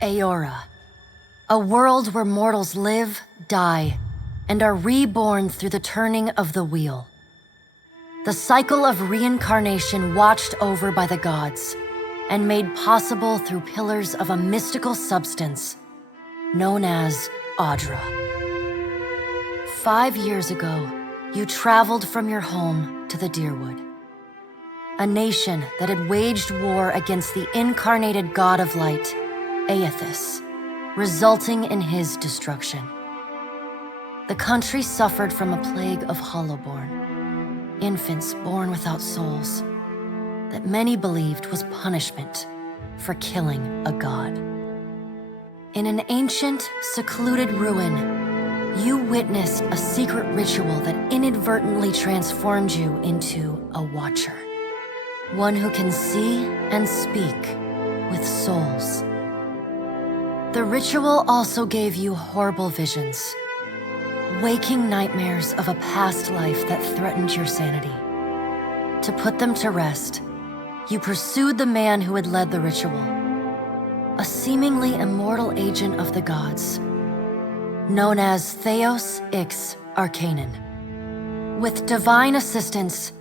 Aora, a world where mortals live, die, and are reborn through the turning of the wheel. The cycle of reincarnation watched over by the gods, and made possible through pillars of a mystical substance known as Audra. 5 years ago, you traveled from your home to the Deerwood, a nation that had waged war against the incarnated god of light, Aethys, resulting in his destruction. The country suffered from a plague of hollowborn, infants born without souls, that many believed was punishment for killing a god. In an ancient, secluded ruin, you witnessed a secret ritual that inadvertently transformed you into a watcher. One who can see and speak with souls. The ritual also gave you horrible visions, waking nightmares of a past life that threatened your sanity. To put them to rest, you pursued the man who had led the ritual, a seemingly immortal agent of the gods, known as Theos Ix Arcanon. With divine assistance,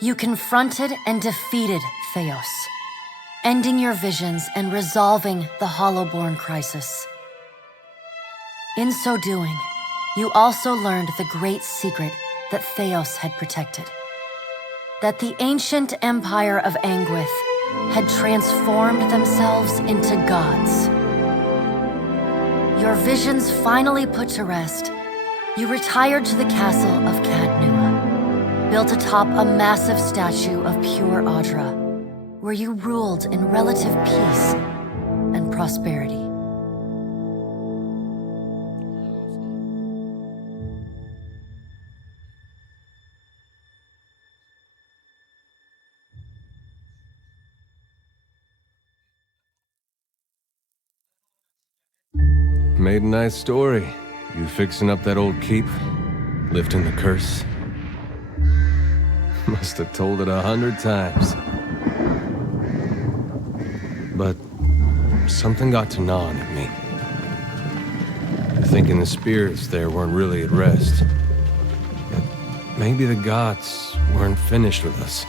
you confronted and defeated Theos, ending your visions and resolving the Hollowborn crisis. In so doing, you also learned the great secret that Theos had protected, that the ancient empire of Anguith had transformed themselves into gods. Your visions finally put to rest, you retired to the castle of Cadnua, built atop a massive statue of pure Audra, where you ruled in relative peace and prosperity. Made a nice story. You fixing up that old keep? Lifting the curse? Must have told it 100 times. But something got to gnawing at me. Thinking the spirits there weren't really at rest. That maybe the gods weren't finished with us.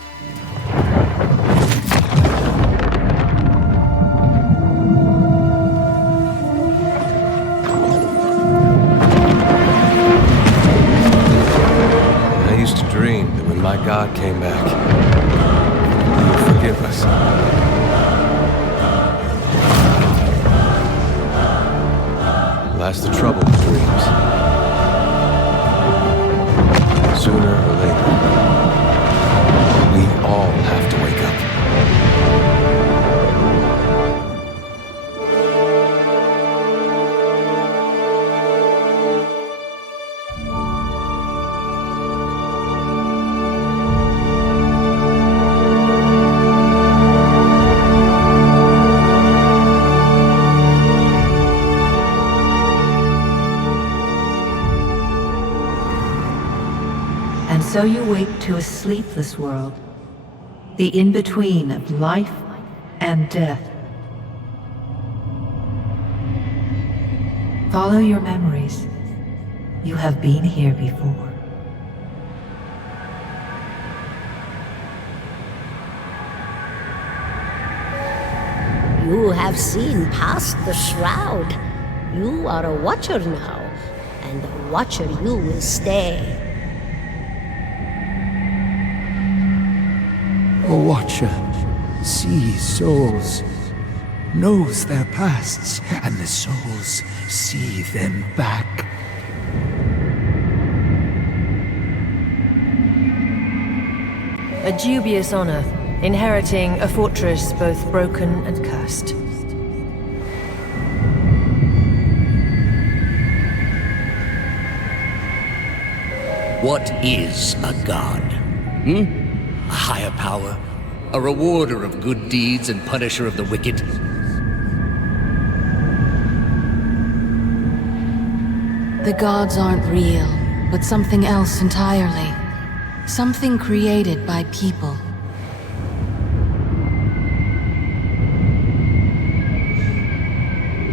Dream that when my God came back, he would forgive us. Last the trouble of dreams. Sooner or later, we all have to wake up. So you wake to a sleepless world, the in-between of life and death. Follow your memories. You have been here before. You have seen past the shroud. You are a watcher now, and a watcher you will stay. A watcher sees souls, knows their pasts, and the souls see them back. A dubious honor, inheriting a fortress both broken and cursed. What is a god? A higher power? A rewarder of good deeds and punisher of the wicked? The gods aren't real, but something else entirely. Something created by people.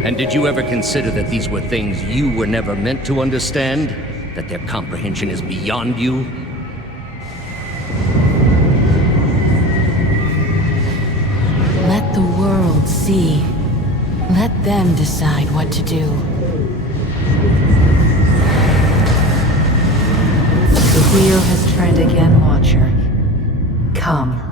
And did you ever consider that these were things you were never meant to understand? That their comprehension is beyond you? Let the world see. Let them decide what to do. The wheel has turned again, Watcher. Come.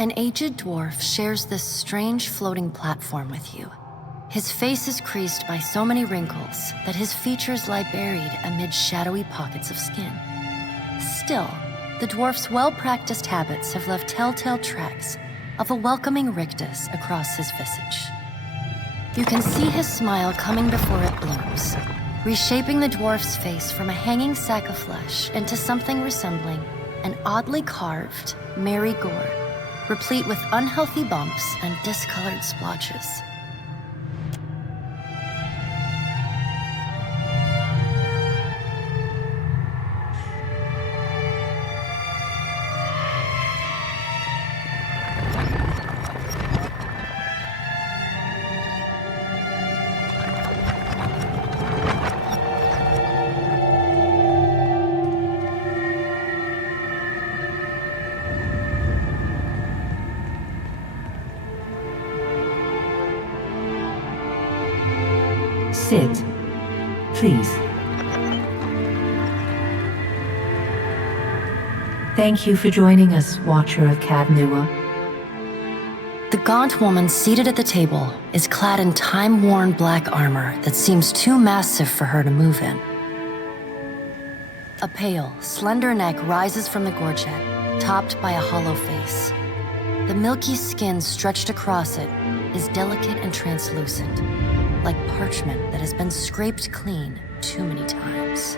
An aged dwarf shares this strange floating platform with you. His face is creased by so many wrinkles that his features lie buried amid shadowy pockets of skin. Still, the dwarf's well-practiced habits have left telltale tracks of a welcoming rictus across his visage. You can see his smile coming before it blooms, reshaping the dwarf's face from a hanging sack of flesh into something resembling an oddly carved, merry gourd, replete with unhealthy bumps and discolored splotches. Sit. Please. Thank you for joining us, Watcher of Cadnua. The gaunt woman seated at the table is clad in time-worn black armor that seems too massive for her to move in. A pale, slender neck rises from the gorget, topped by a hollow face. The milky skin stretched across it is delicate and translucent, like parchment that has been scraped clean too many times.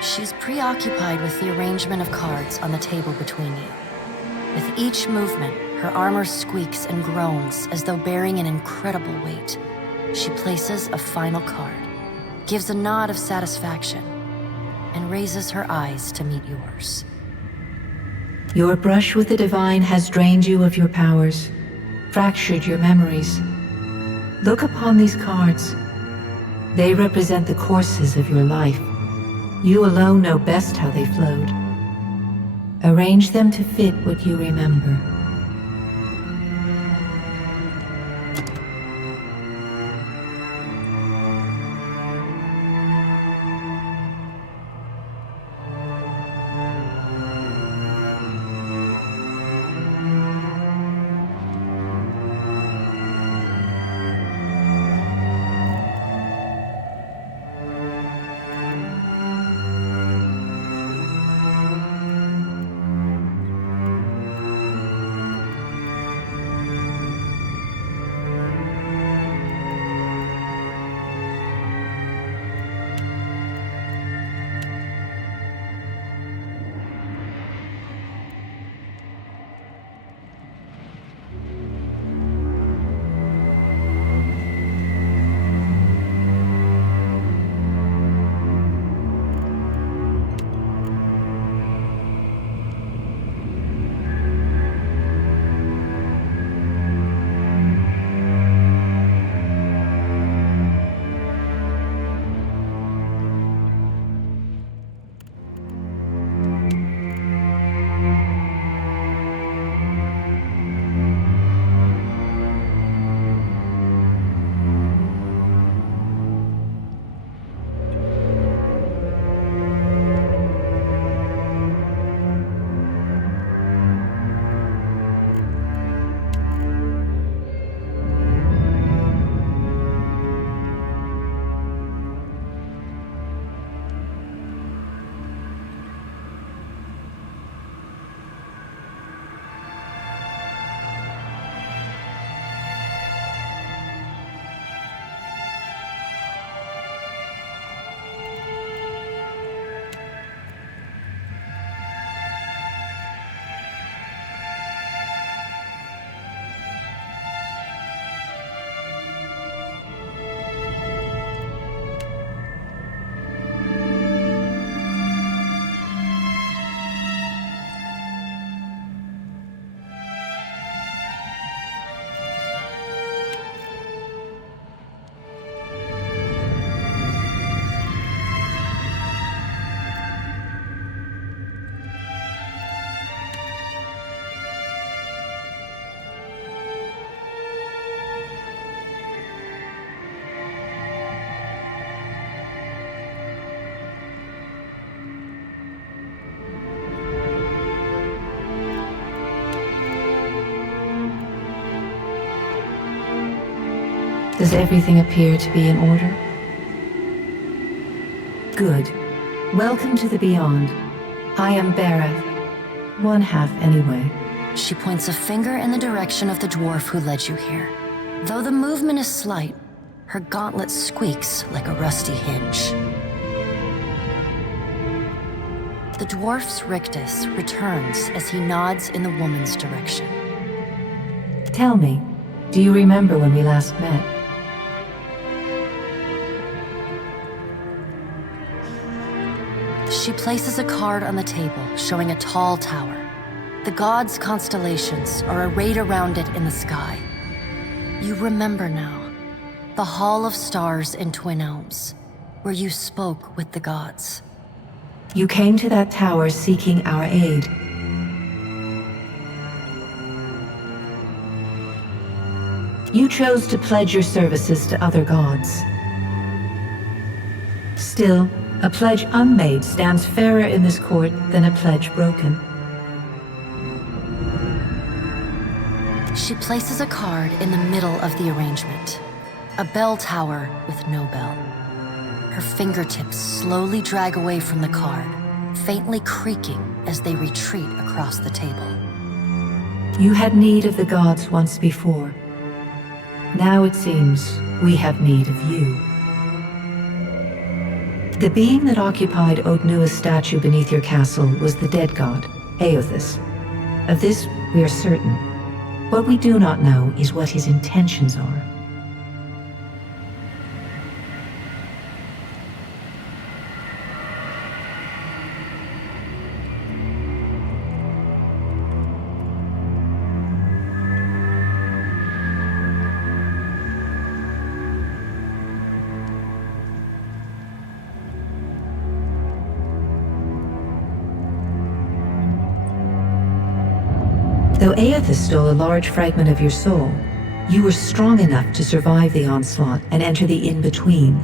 She's preoccupied with the arrangement of cards on the table between you. With each movement, her armor squeaks and groans as though bearing an incredible weight. She places a final card, gives a nod of satisfaction, and raises her eyes to meet yours. Your brush with the divine has drained you of your powers, fractured your memories. Look upon these cards. They represent the courses of your life. You alone know best how they flowed. Arrange them to fit what you remember. Does everything appear to be in order? Good. Welcome to the Beyond. I am Bareth. One half, anyway. She points a finger in the direction of the dwarf who led you here. Though the movement is slight, her gauntlet squeaks like a rusty hinge. The dwarf's rictus returns as he nods in the woman's direction. Tell me, do you remember when we last met? She places a card on the table, showing a tall tower. The gods' constellations are arrayed around it in the sky. You remember now, the Hall of Stars in Twin Elms, where you spoke with the gods. You came to that tower seeking our aid. You chose to pledge your services to other gods. Still, a pledge unmade stands fairer in this court than a pledge broken. She places a card in the middle of the arrangement. A bell tower with no bell. Her fingertips slowly drag away from the card, faintly creaking as they retreat across the table. You had need of the gods once before. Now it seems we have need of you. The being that occupied Odnua's statue beneath your castle was the dead god, Eothas. Of this we are certain. What we do not know is what his intentions are. Though Eothas stole a large fragment of your soul, you were strong enough to survive the onslaught and enter the in-between.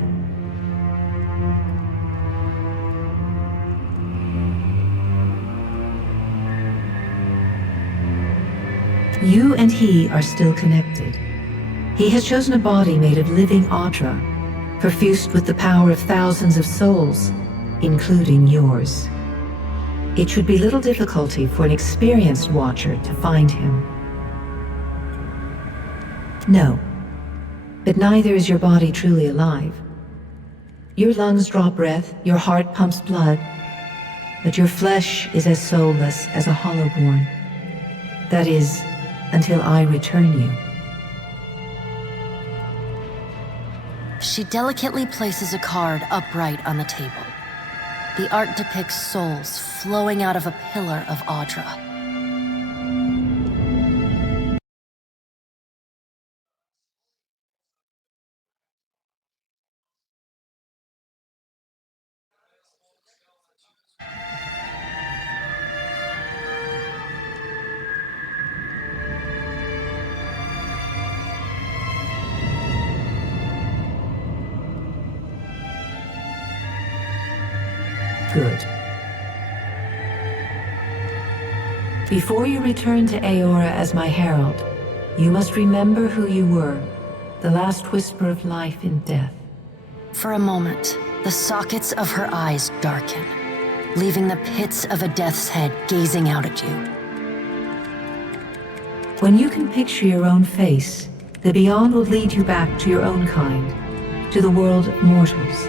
You and he are still connected. He has chosen a body made of living Audra, perfused with the power of thousands of souls, including yours. It should be little difficulty for an experienced watcher to find him. No, but neither is your body truly alive. Your lungs draw breath, your heart pumps blood, but your flesh is as soulless as a hollowborn. That is, until I return you. She delicately places a card upright on the table. The art depicts souls flowing out of a pillar of Audra. Good. Before you return to Aora as my herald, you must remember who you were, the last whisper of life in death. For a moment, the sockets of her eyes darken, leaving the pits of a death's head gazing out at you. When you can picture your own face, the Beyond will lead you back to your own kind, to the world of mortals.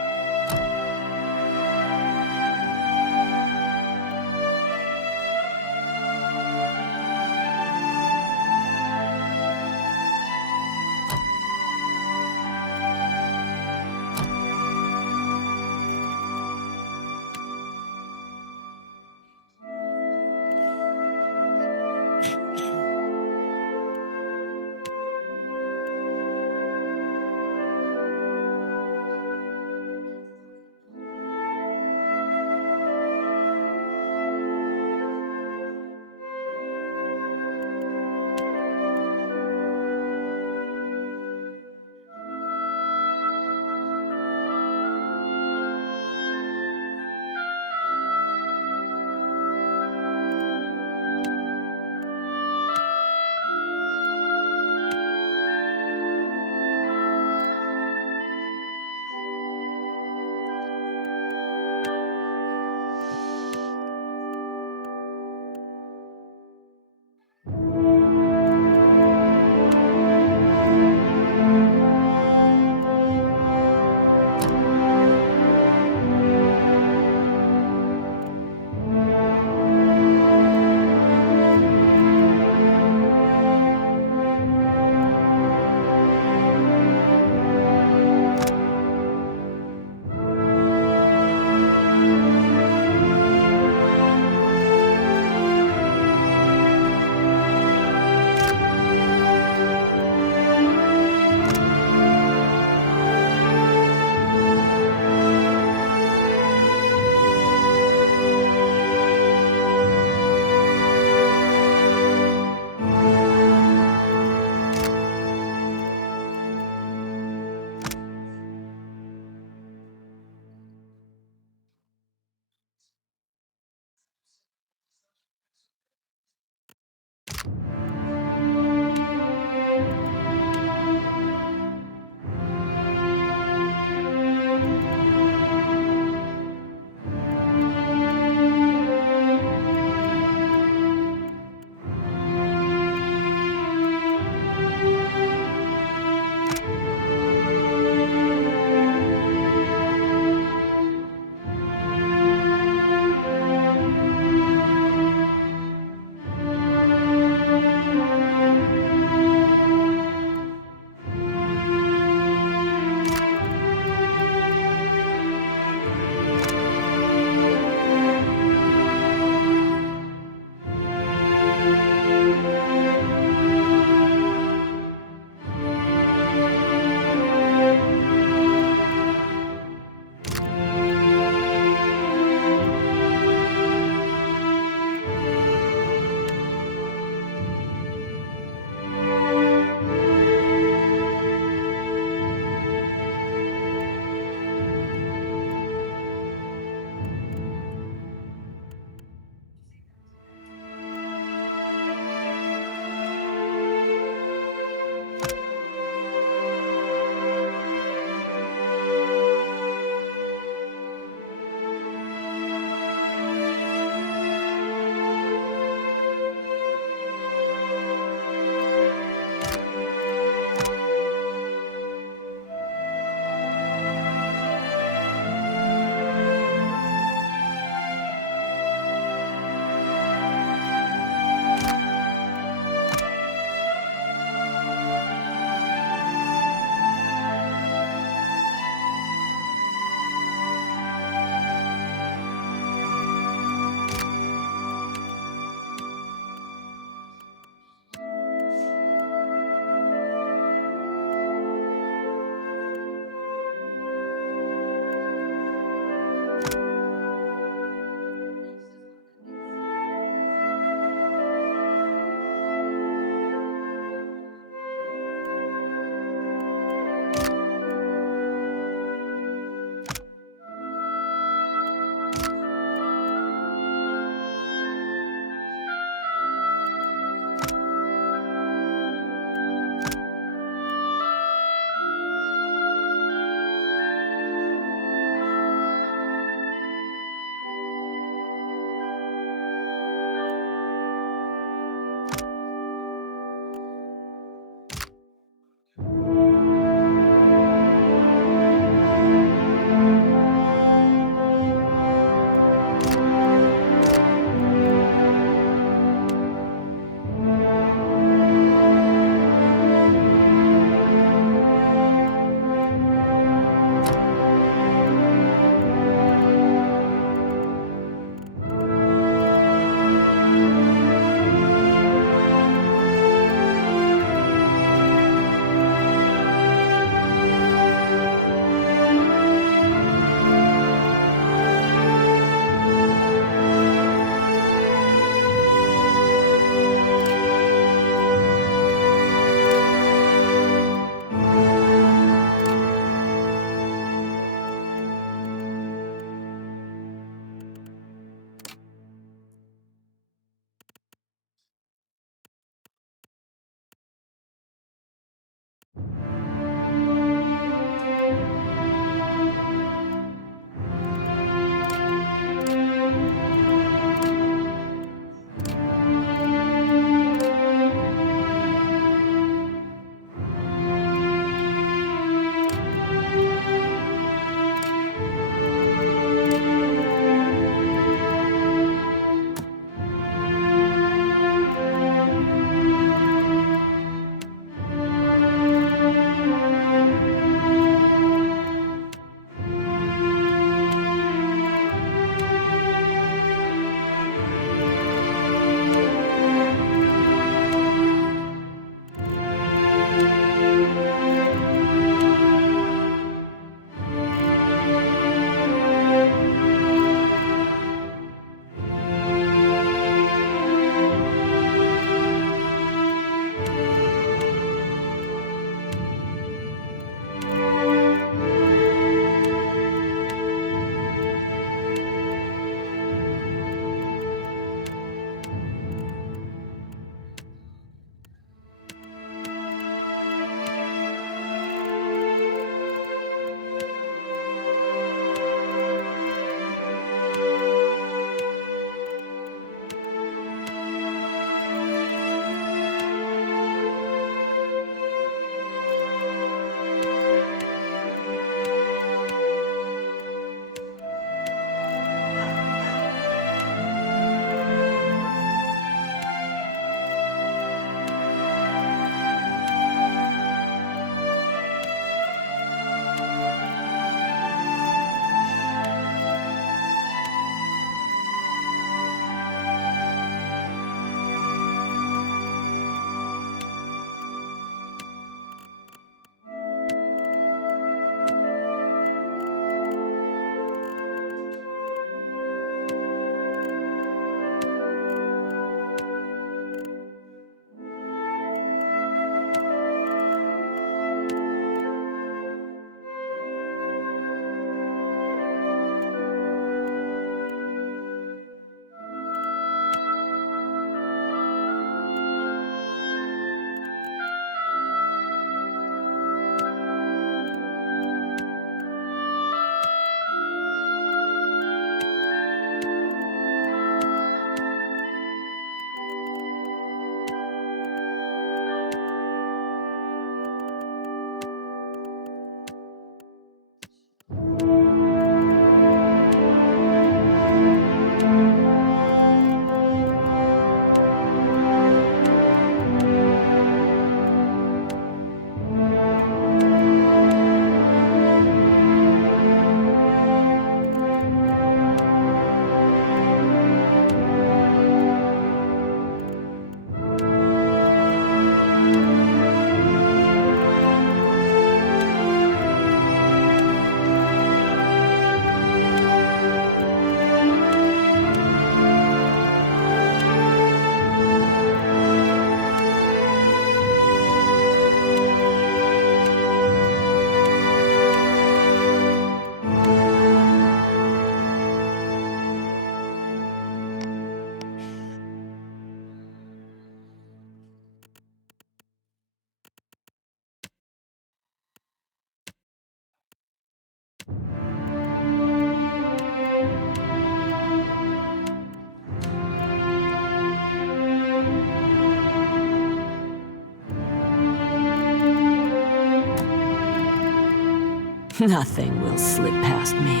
Nothing will slip past me.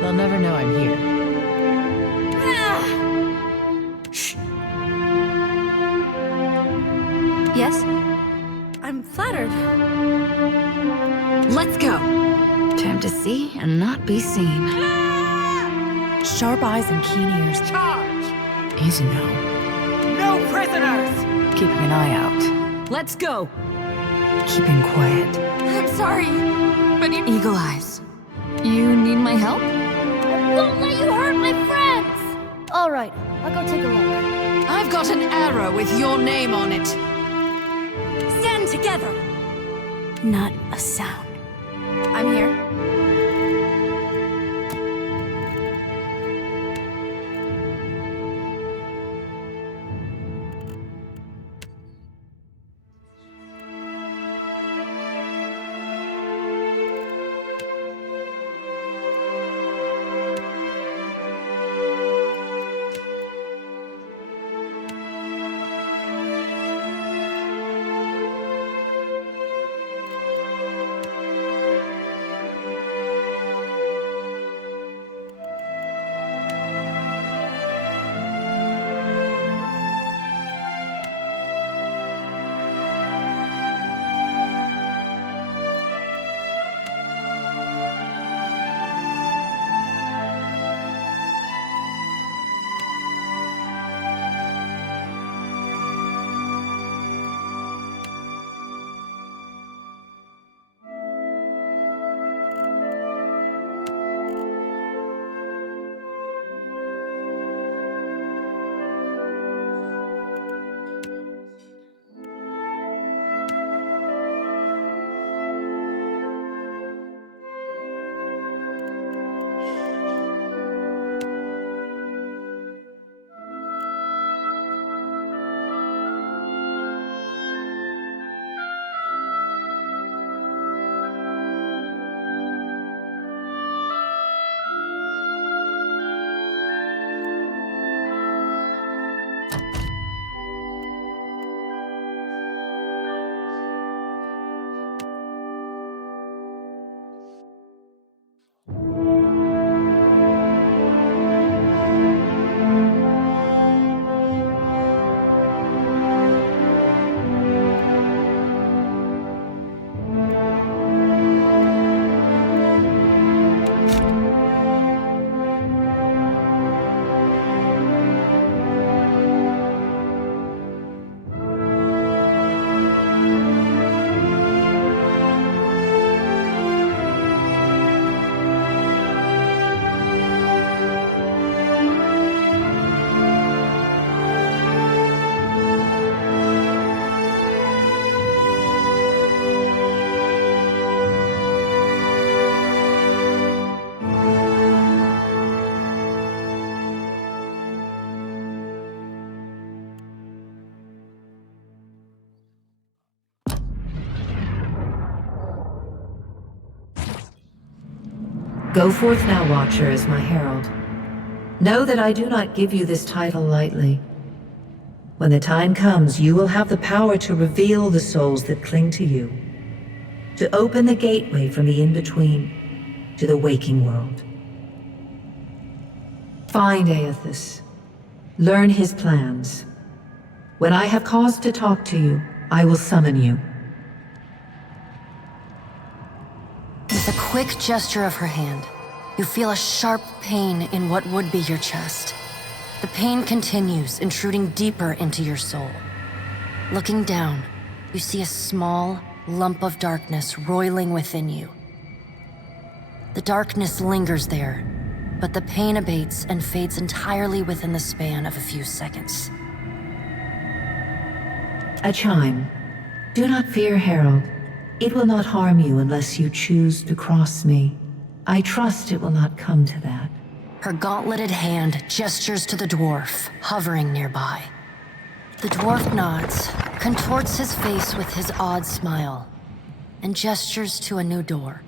They'll never know I'm here. Shh. Yes? I'm flattered. Let's go. Time to see and not be seen. Sharp eyes and keen ears. Charge! Easy now. No prisoners! Keeping an eye out. Let's go. Keeping quiet. I'm sorry, but you... Eagle eyes. You need my help? Won't let you hurt my friends! All right, I'll go take a look. I've got an arrow with your name on it. Stand together! Not a sound. I'm here. Go forth now, Watcher, as my herald. Know that I do not give you this title lightly. When the time comes, you will have the power to reveal the souls that cling to you, to open the gateway from the in-between to the waking world. Find Aethys. Learn his plans. When I have cause to talk to you, I will summon you. With a quick gesture of her hand, you feel a sharp pain in what would be your chest. The pain continues, intruding deeper into your soul. Looking down, you see a small lump of darkness roiling within you. The darkness lingers there, but the pain abates and fades entirely within the span of a few seconds. A chime. Do not fear, Herald. It will not harm you unless you choose to cross me. I trust it will not come to that. Her gauntleted hand gestures to the dwarf, hovering nearby. The dwarf nods, contorts his face with his odd smile, and gestures to a new door.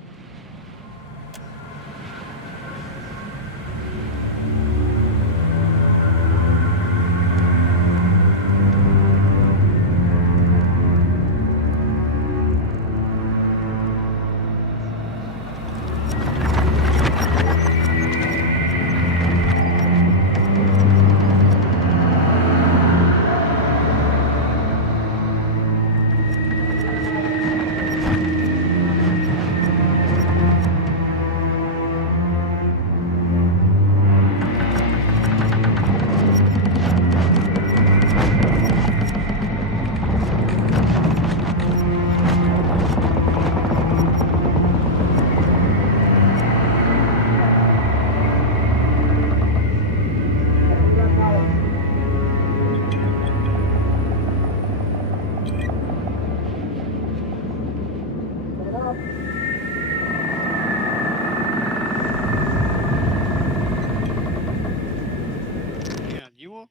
Il y a un niveau.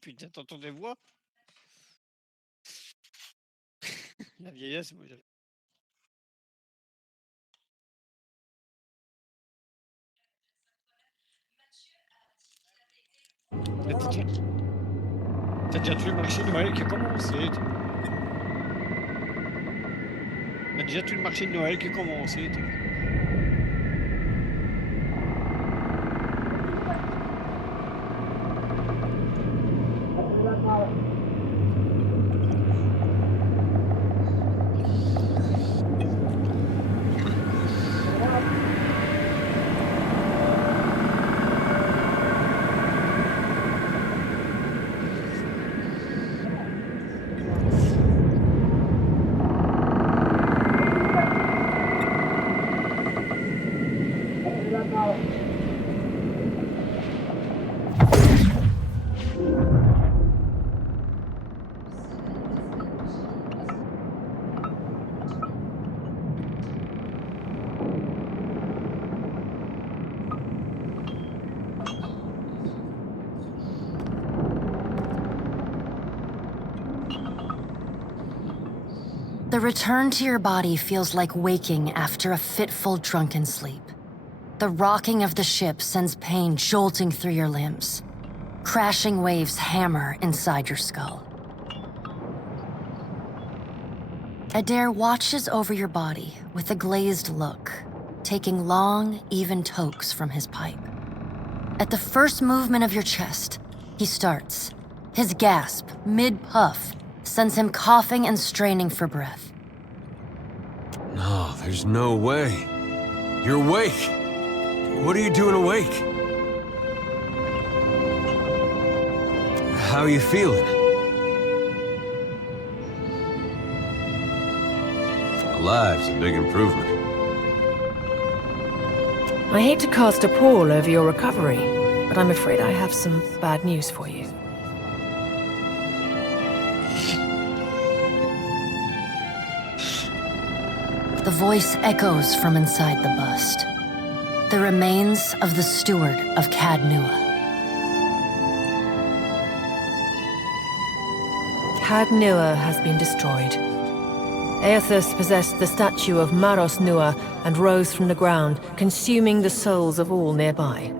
Putain, t'entends des voix? La vieillesse, moi j'avais. T'as déjà tué le marché de Noël qui a commencé. T'as déjà tué le marché de Noël qui a commencé. The return to your body feels like waking after a fitful drunken sleep. The rocking of the ship sends pain jolting through your limbs. Crashing waves hammer inside your skull. Adair watches over your body with a glazed look, taking long, even tokes from his pipe. At the first movement of your chest, he starts. His gasp, mid-puff, sends him coughing and straining for breath. No, there's no way. You're awake. What are you doing awake? How are you feeling? Alive's a big improvement. I hate to cast a pall over your recovery, but I'm afraid I have some bad news for you. The voice echoes from inside the bust. The remains of the steward of Cad Nua. Cad Nua has been destroyed. Aethus possessed the statue of Maros Nua and rose from the ground, consuming the souls of all nearby.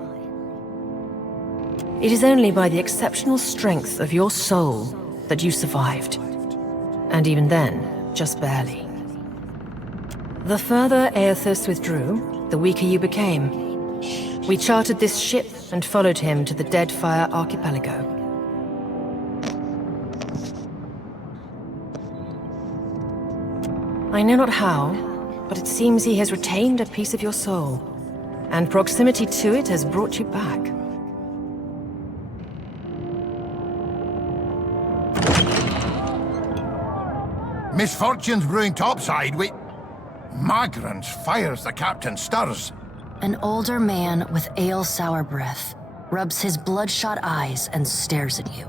It is only by the exceptional strength of your soul that you survived. And even then, just barely. The further Aethus withdrew, the weaker you became. We chartered this ship and followed him to the Deadfire archipelago. I know not how, but it seems he has retained a piece of your soul, and proximity to it has brought you back. Misfortunes brewing topside, Magrant fires the captain stirs. An older man with ale-sour breath rubs his bloodshot eyes and stares at you.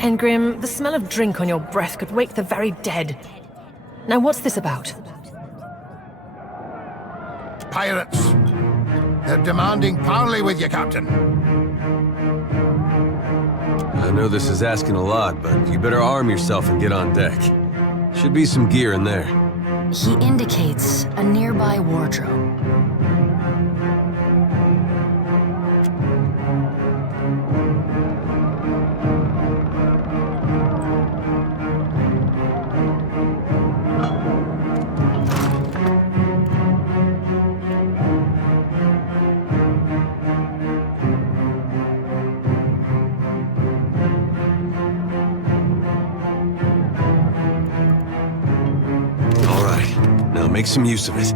Engrim, the smell of drink on your breath could wake the very dead. Now what's this about? Pirates. They're demanding parley with you, Captain. I know this is asking a lot, but you better arm yourself and get on deck. Should be some gear in there. He indicates a nearby wardrobe. Make some use of it.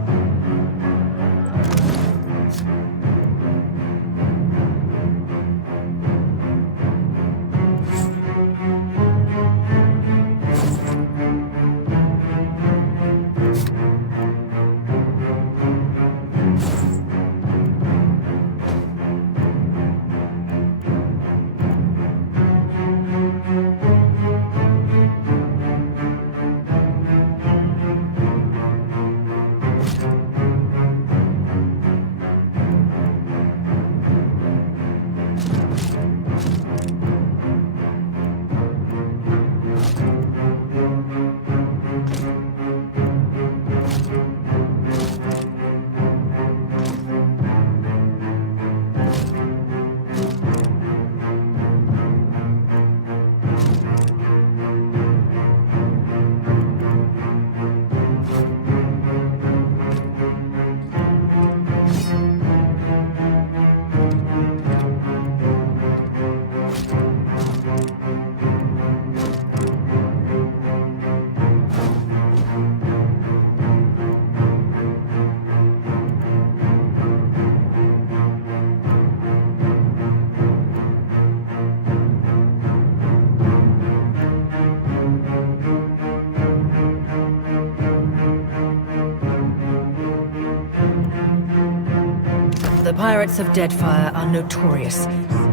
pirates of Deadfire are notorious.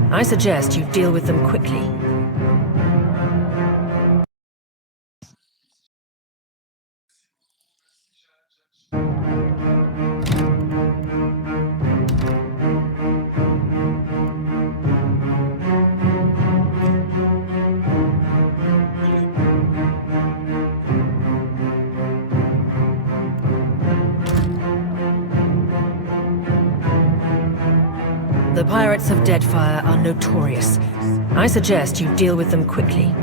I suggest you deal with them quickly. The pirates of Deadfire are notorious. I suggest you deal with them quickly.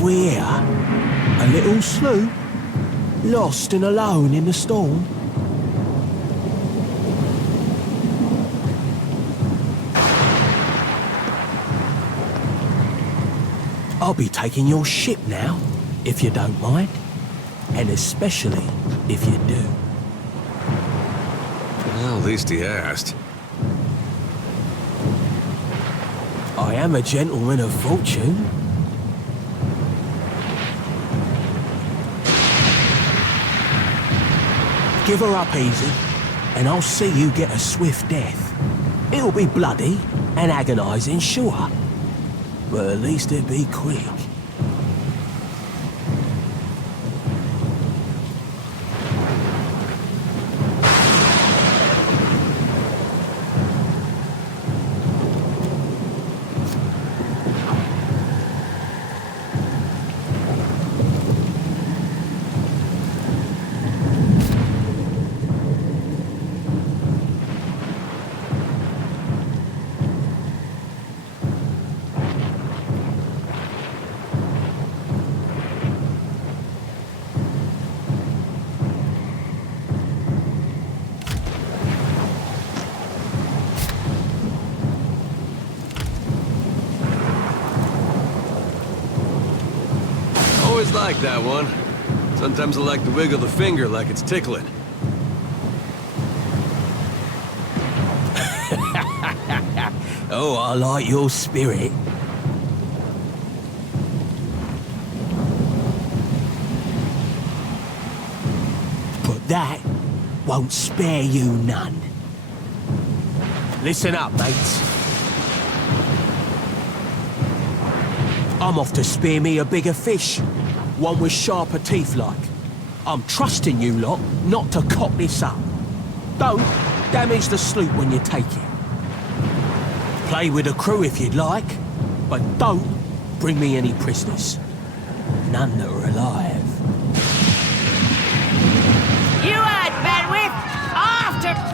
We here? A little sloop? Lost and alone in the storm? I'll be taking your ship now, if you don't mind. And especially if you do. Well, at least he asked. I am a gentleman of fortune. Give her up easy, and I'll see you get a swift death. It'll be bloody and agonizing, sure, but at least it'll be quick. Always like that one. Sometimes I like to wiggle the finger like it's tickling. Oh, I like your spirit. But that won't spare you none. Listen up, mates. I'm off to spear me a bigger fish. One with sharper teeth like. I'm trusting you lot not to cock this up. Don't damage the sloop when you take it. Play with the crew if you'd like, but don't bring me any prisoners. None that are alive. You heard, bandwidth! After...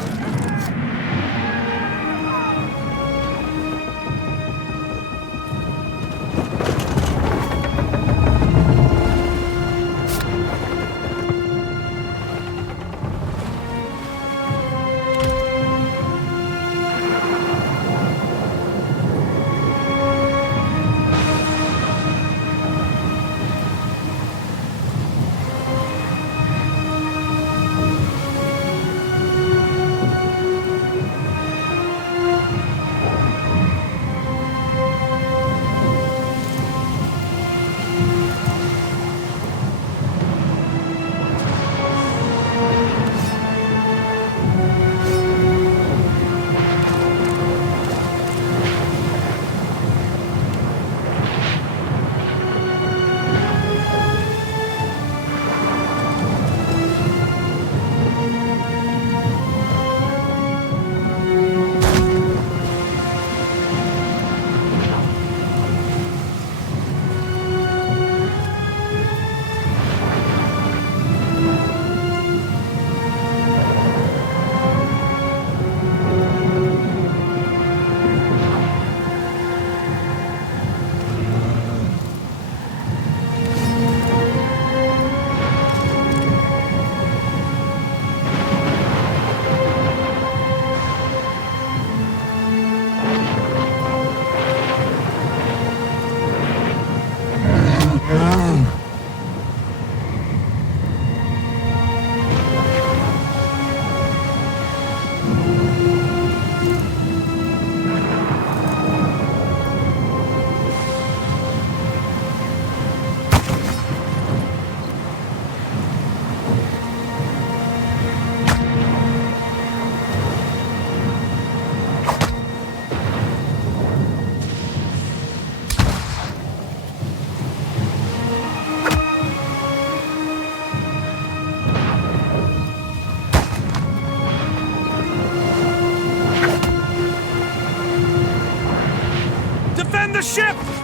the ship!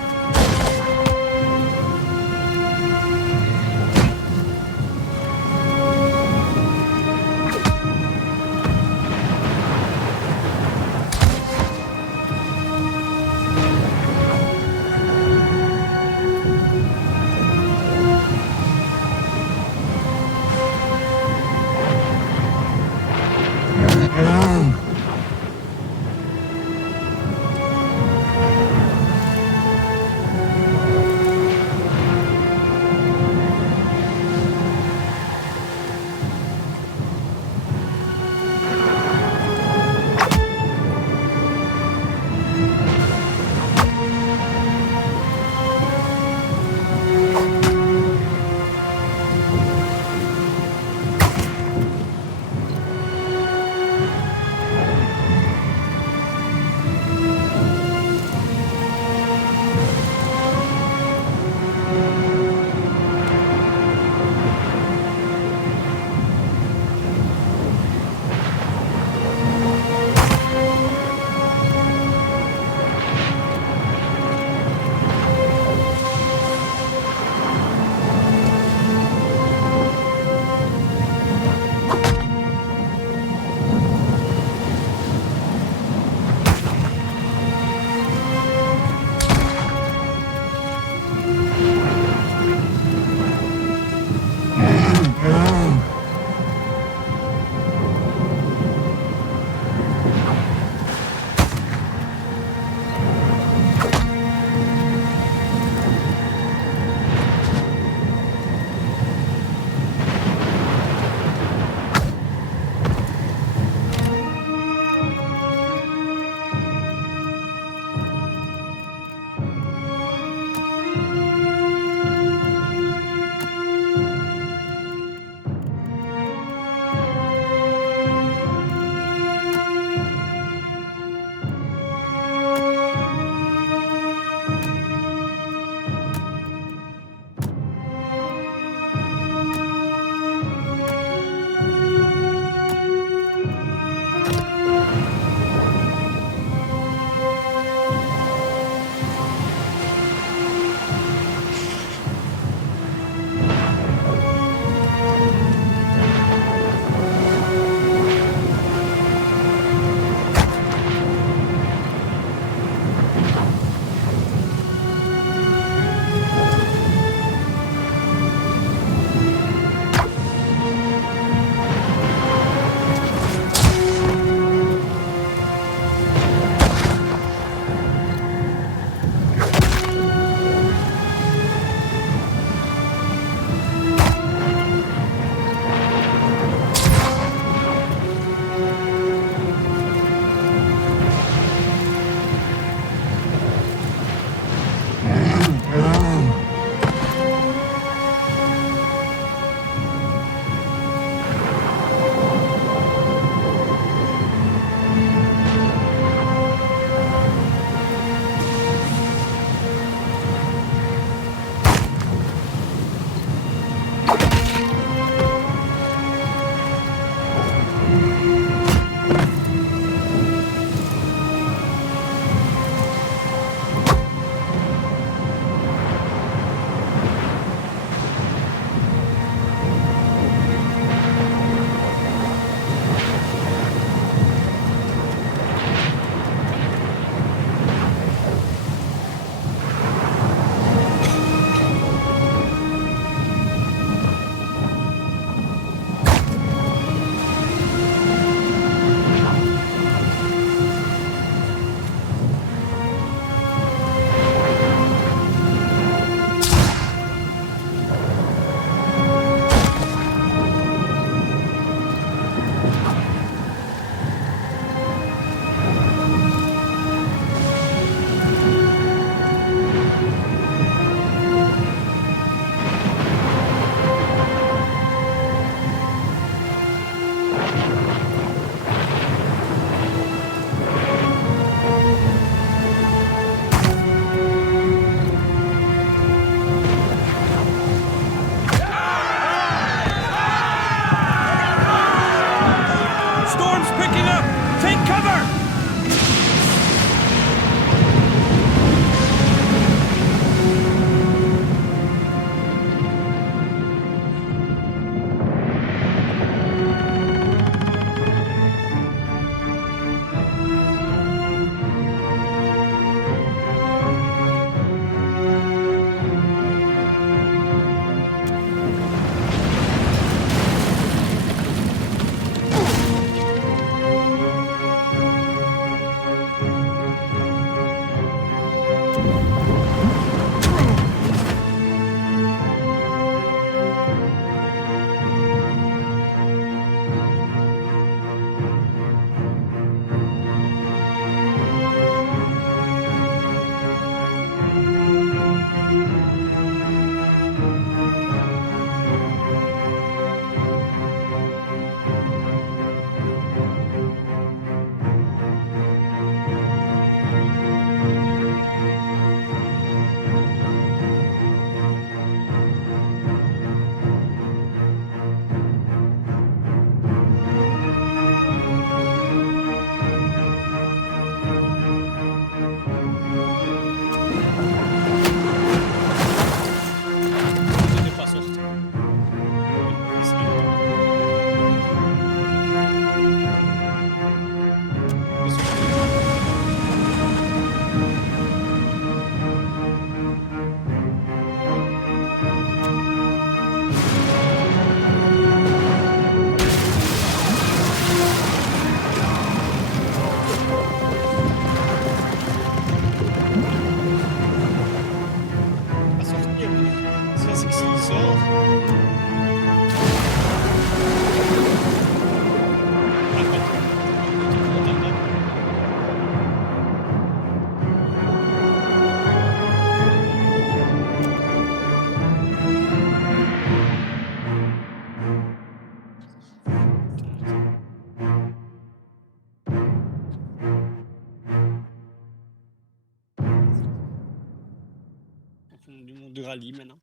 Du monde du rallye maintenant.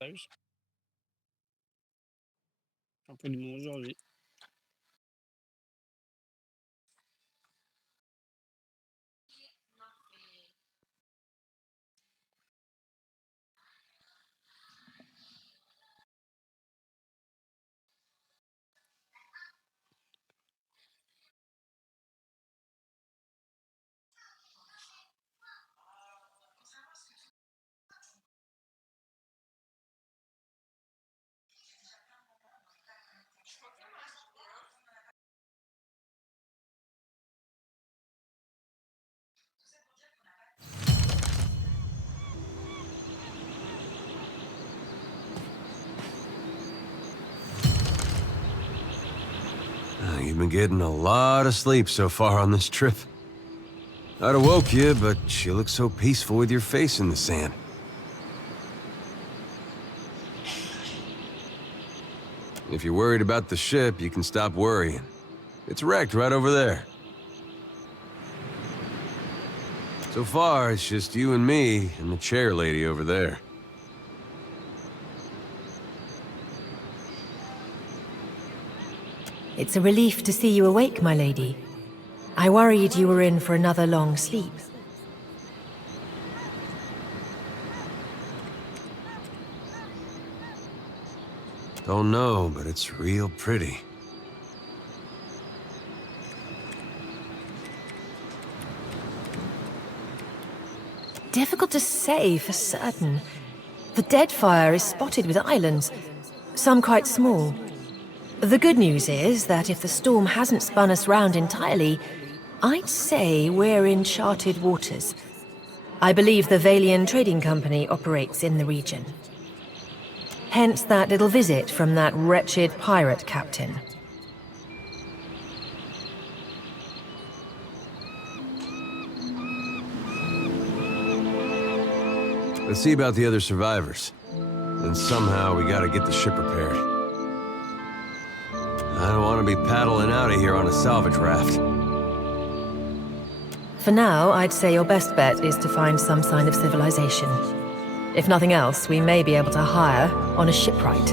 Sauvage. Un peu du monde aujourd'hui. You've been getting a lot of sleep so far on this trip. I'd have woke you, but you look so peaceful with your face in the sand. If you're worried about the ship, you can stop worrying. It's wrecked right over there. So far, it's just you and me and the chair lady over there. It's a relief to see you awake, my lady. I worried you were in for another long sleep. Don't know, but it's real pretty. Difficult to say for certain. The Deadfire is spotted with islands, some quite small. The good news is that if the storm hasn't spun us round entirely, I'd say we're in charted waters. I believe the Valian Trading Company operates in the region. Hence that little visit from that wretched pirate captain. Let's see about the other survivors. And somehow we gotta get the ship repaired. I don't want to be paddling out of here on a salvage raft. For now, I'd say your best bet is to find some sign of civilization. If nothing else, we may be able to hire on a shipwright.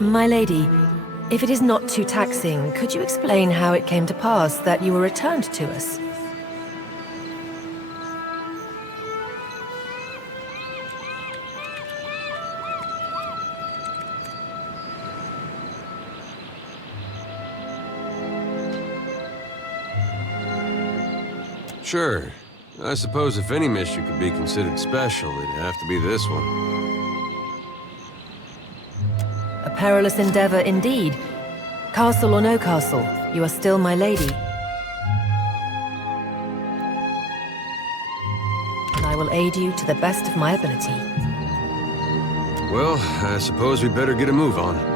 My lady, if it is not too taxing, could you explain how it came to pass that you were returned to us? Sure. I suppose if any mission could be considered special, it'd have to be this one. A perilous endeavor indeed. Castle or no castle, you are still my lady. And I will aid you to the best of my ability. Well, I suppose we better get a move on.